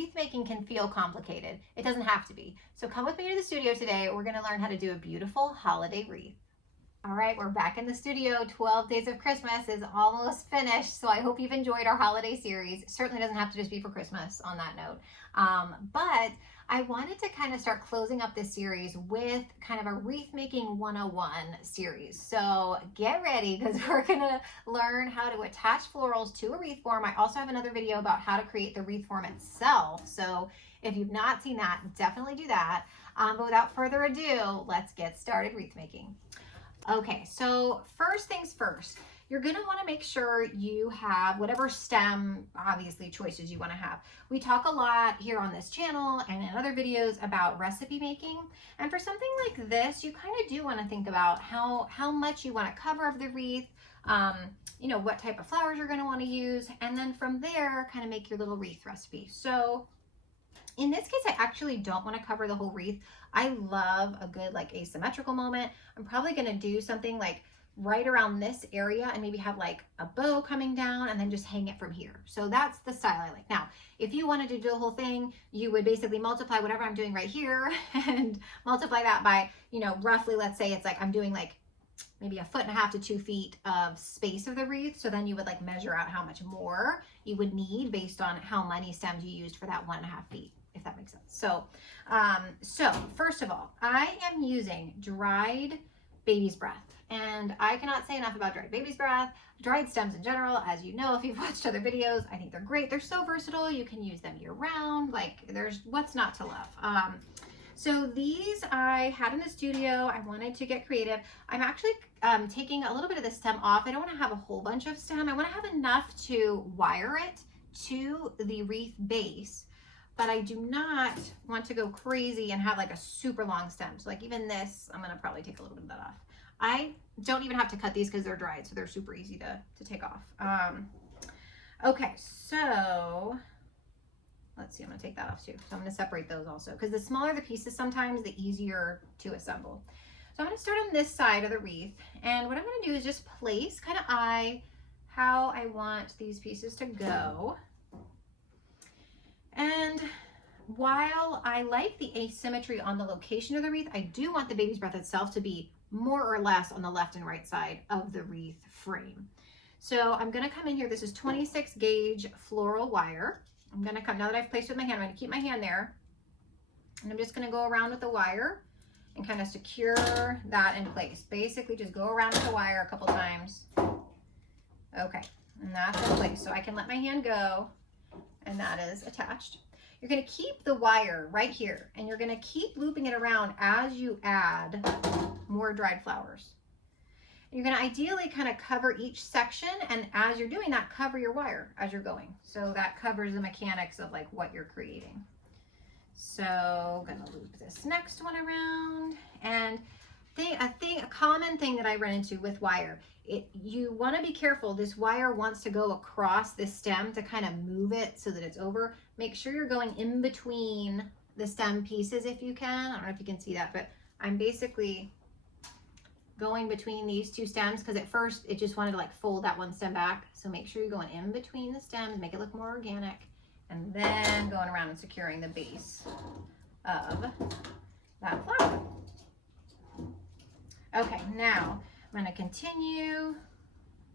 wreath making can feel complicated. It doesn't have to be. So come with me to the studio today. We're going to learn how to do a beautiful holiday wreath. All right, we're back in the studio. 12 Days of Christmas is almost finished, so I hope you've enjoyed our holiday series. It certainly doesn't have to just be for Christmas on that note. But I wanted to kind of start closing up this series with kind of a wreath making 101 series. So get ready, because we're gonna learn how to attach florals to a wreath form. I also have another video about how to create the wreath form itself. So if you've not seen that, definitely do that. But without further ado, let's get started wreath making. Okay, so first things first, you're going to want to make sure you have whatever stem, obviously, choices you want to have. We talk a lot here on this channel and in other videos about recipe making. And for something like this, you kind of do want to think about how much you want to cover of the wreath, you know, what type of flowers you're going to want to use. And then from there, kind of make your little wreath recipe. So in this case, I actually don't want to cover the whole wreath. I love a good like asymmetrical moment. I'm probably going to do something like right around this area and maybe have like a bow coming down and then just hang it from here. So that's the style I like. Now, if you wanted to do the whole thing, you would basically multiply whatever I'm doing right here and multiply that by, you know, roughly, let's say it's like I'm doing like maybe 1.5 to 2 feet of space of the wreath. So then you would like measure out how much more you would need based on how many stems you used for that 1.5 feet, if that makes sense. So, so first of all, I am using dried baby's breath. And I cannot say enough about dried baby's breath, dried stems in general. As you know, if you've watched other videos, I think they're great. They're so versatile. You can use them year round. Like there's what's not to love. So these I had in the studio. I wanted to get creative. I'm actually taking a little bit of the stem off. I don't want to have a whole bunch of stem. I want to have enough to wire it to the wreath base, but I do not want to go crazy and have like a super long stem. So like even this, I'm going to probably take a little bit of that off. I don't even have to cut these because they're dried, so they're super easy to take off. Okay, so let's see, I'm gonna take that off too. So I'm gonna separate those also, because the smaller the pieces sometimes, the easier to assemble. So I'm gonna start on this side of the wreath, and what I'm gonna do is just place, kind of eye how I want these pieces to go. And while I like the asymmetry on the location of the wreath, I do want the baby's breath itself to be more or less on the left and right side of the wreath frame. So I'm gonna come in here, this is 26 gauge floral wire. I'm gonna come, now that I've placed it with my hand, I'm gonna keep my hand there, and I'm just gonna go around with the wire and kind of secure that in place. Basically just go around with the wire a couple times. Okay, and that's in place. So I can let my hand go, and that is attached. You're gonna keep the wire right here, and you're gonna keep looping it around as you add more dried flowers. And you're gonna ideally kind of cover each section, and as you're doing that, cover your wire as you're going. So that covers the mechanics of like what you're creating. So I'm gonna loop this next one around, and a common thing that I run into with wire, you want to be careful. This wire wants to go across this stem to kind of move it so that it's over. Make sure you're going in between the stem pieces if you can. I don't know if you can see that, but I'm basically going between these two stems, because at first it just wanted to like fold that one stem back. So make sure you're going in between the stems, make it look more organic, and then going around and securing the base of that flower. Okay, now I'm going to continue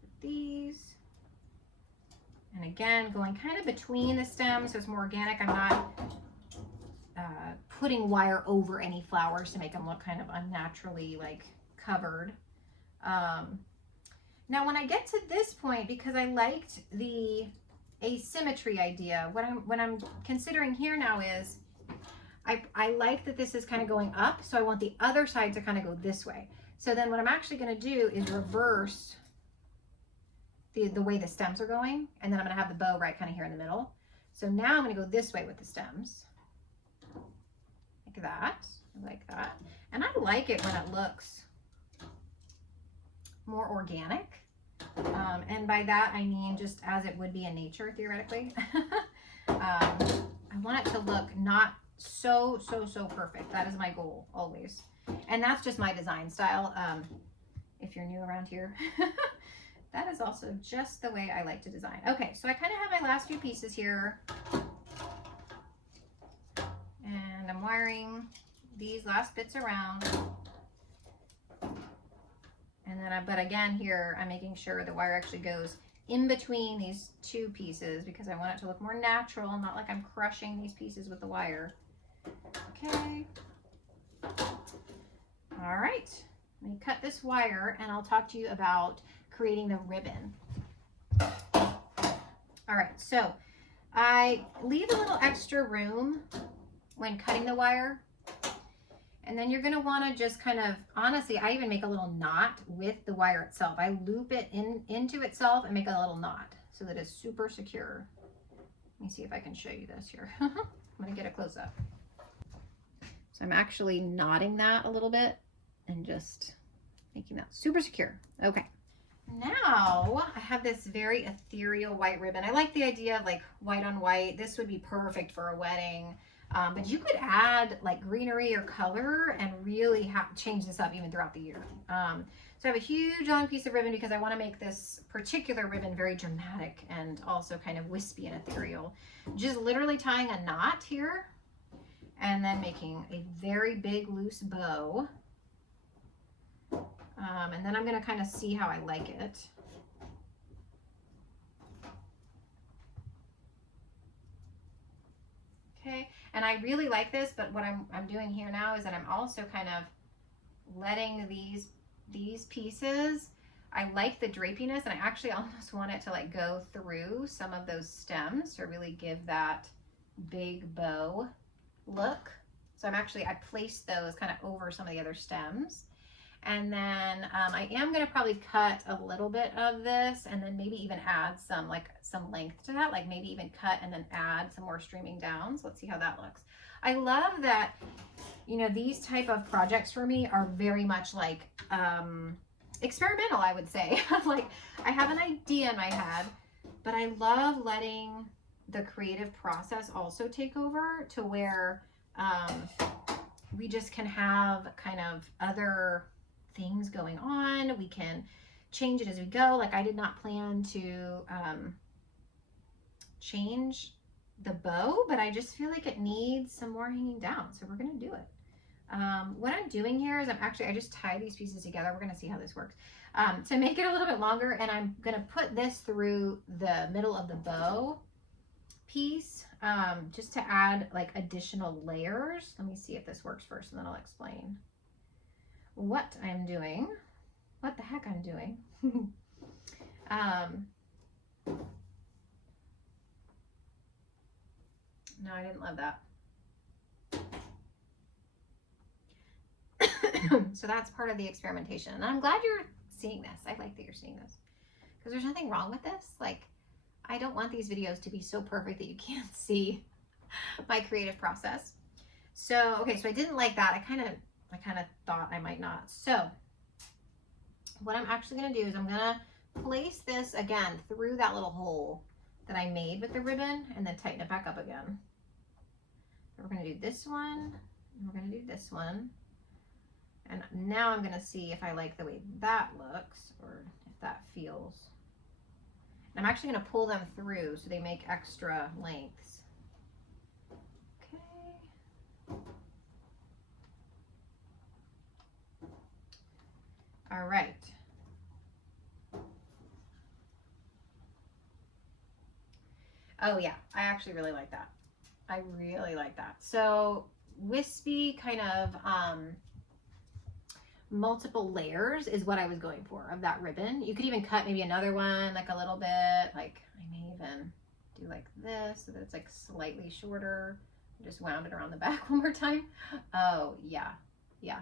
with these. And again, going kind of between the stems so it's more organic. I'm not putting wire over any flowers to make them look kind of unnaturally like covered. Now when I get to this point, because I liked the asymmetry idea, what I'm considering here now is I like that this is kind of going up, so I want the other side to kind of go this way. So then what I'm actually going to do is reverse the way the stems are going, and then I'm going to have the bow right kind of here in the middle. So now I'm going to go this way with the stems, like that, like that. And I like it when it looks more organic. And by that, I mean just as it would be in nature, theoretically. I want it to look not so perfect. That is my goal, always. And that's just my design style. If you're new around here, that is also just the way I like to design. Okay, so I kind of have my last few pieces here. And I'm wiring these last bits around. And then but again here, I'm making sure the wire actually goes in between these two pieces because I want it to look more natural, not like I'm crushing these pieces with the wire. Okay. All right. Let me cut this wire and I'll talk to you about creating the ribbon. All right, so I leave a little extra room when cutting the wire. And then you're gonna wanna just kind of, honestly, I even make a little knot with the wire itself. I loop it into itself and make a little knot so that it's super secure. Let me see if I can show you this here. I'm gonna get a close up. So I'm actually knotting that a little bit and just making that super secure. Okay. Now I have this very ethereal white ribbon. I like the idea of like white on white. This would be perfect for a wedding. But you could add like greenery or color and really change this up even throughout the year. So I have a huge long piece of ribbon because I want to make this particular ribbon very dramatic and also kind of wispy and ethereal. Just literally tying a knot here and then making a very big loose bow. And then I'm going to kind of see how I like it. Okay, and I really like this, but what I'm doing here now is that I'm also kind of letting these pieces, I like the drapiness, and I actually almost want it to like go through some of those stems to really give that big bow look. So I placed those kind of over some of the other stems. And then I am going to probably cut a little bit of this and then maybe even add some length to that, like maybe even cut and then add some more streaming down. So let's see how that looks. I love that, you know, these type of projects for me are very much like experimental, I would say. Like I have an idea in my head, but I love letting the creative process also take over to where we just can have kind of other things going on. We can change it as we go. Like I did not plan to change the bow, but I just feel like it needs some more hanging down. So we're going to do it. What I'm doing here is I just tie these pieces together. We're going to see how this works to make it a little bit longer. And I'm going to put this through the middle of the bow piece just to add like additional layers. Let me see if this works first and then I'll explain what I'm doing, what the heck I'm doing. No, I didn't love that. So that's part of the experimentation. And I'm glad you're seeing this. I like that you're seeing this because there's nothing wrong with this. Like, I don't want these videos to be so perfect that you can't see my creative process. So, okay, so I didn't like that. I kind of thought I might not. So what I'm actually going to do is I'm going to place this again through that little hole that I made with the ribbon and then tighten it back up again. So we're going to do this one, and we're going to do this one. And now I'm going to see if I like the way that looks or if that feels. And I'm actually going to pull them through so they make extra lengths. Okay. All right. Oh yeah, I actually really like that. I really like that. So wispy kind of multiple layers is what I was going for of that ribbon. You could even cut maybe another one like a little bit, like I may even do like this so that it's like slightly shorter. Just wound it around the back one more time. Oh yeah, yeah.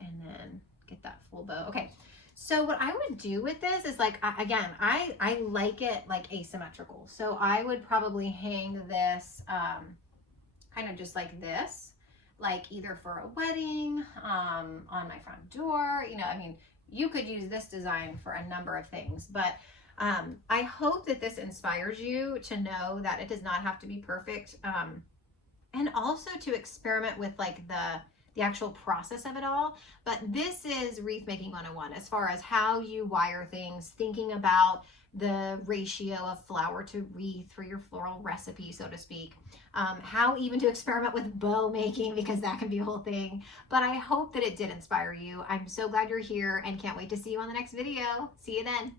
And then get that full bow. Okay, so what I would do with this is like, again, I like it like asymmetrical. So I would probably hang this kind of just like this, like either for a wedding, on my front door. You know, I mean, you could use this design for a number of things, but I hope that this inspires you to know that it does not have to be perfect. And also to experiment with like the actual process of it all. But this is Wreath Making 101 as far as how you wire things, thinking about the ratio of flower to wreath for your floral recipe, so to speak. How even to experiment with bow making, because that can be a whole thing. But I hope that it did inspire you. I'm so glad you're here and can't wait to see you on the next video. See you then.